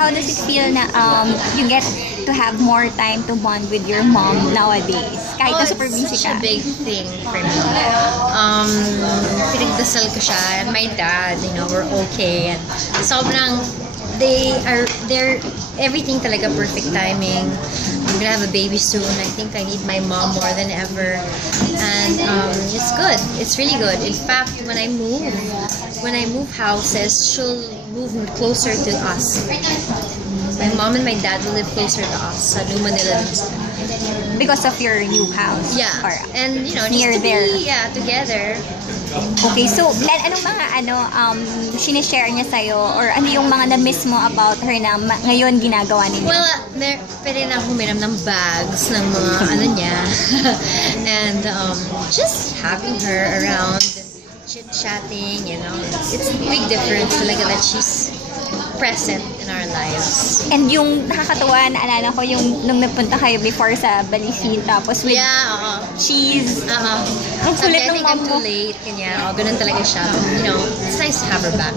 How does it feel na you get to have more time to bond with your mom nowadays? Kahit na super busy It's ka. such a big thing for me. Pinagdasal ko siya and my dad, we're okay. And sobrang, they're everything talaga perfect timing. I'm gonna have a baby soon. I think I need my mom more than ever. And it's good. It's really good. In fact, when I move houses, she'll move closer to us. My mom and my dad will live closer to us sa New Manila. Because of your new house? Yeah. Or, And just near to there. be together. Okay, so anong mga sinishare niya sa'yo or ano yung mga na-miss mo about her na ngayon ginagawa ninyo? Well, pwede na akong humiram ng bags ng mga niya. And just having her around, chit-chatting, it's a big difference talaga that she's present in our lives. And yung nakakatuwa, naalala ko yung nung nagpunta kayo before sa Balisin tapos with cheese. Ang So, kulit I ng think I'm mom mo. too late. Kanya, ganun talaga siya. It's nice to have her back.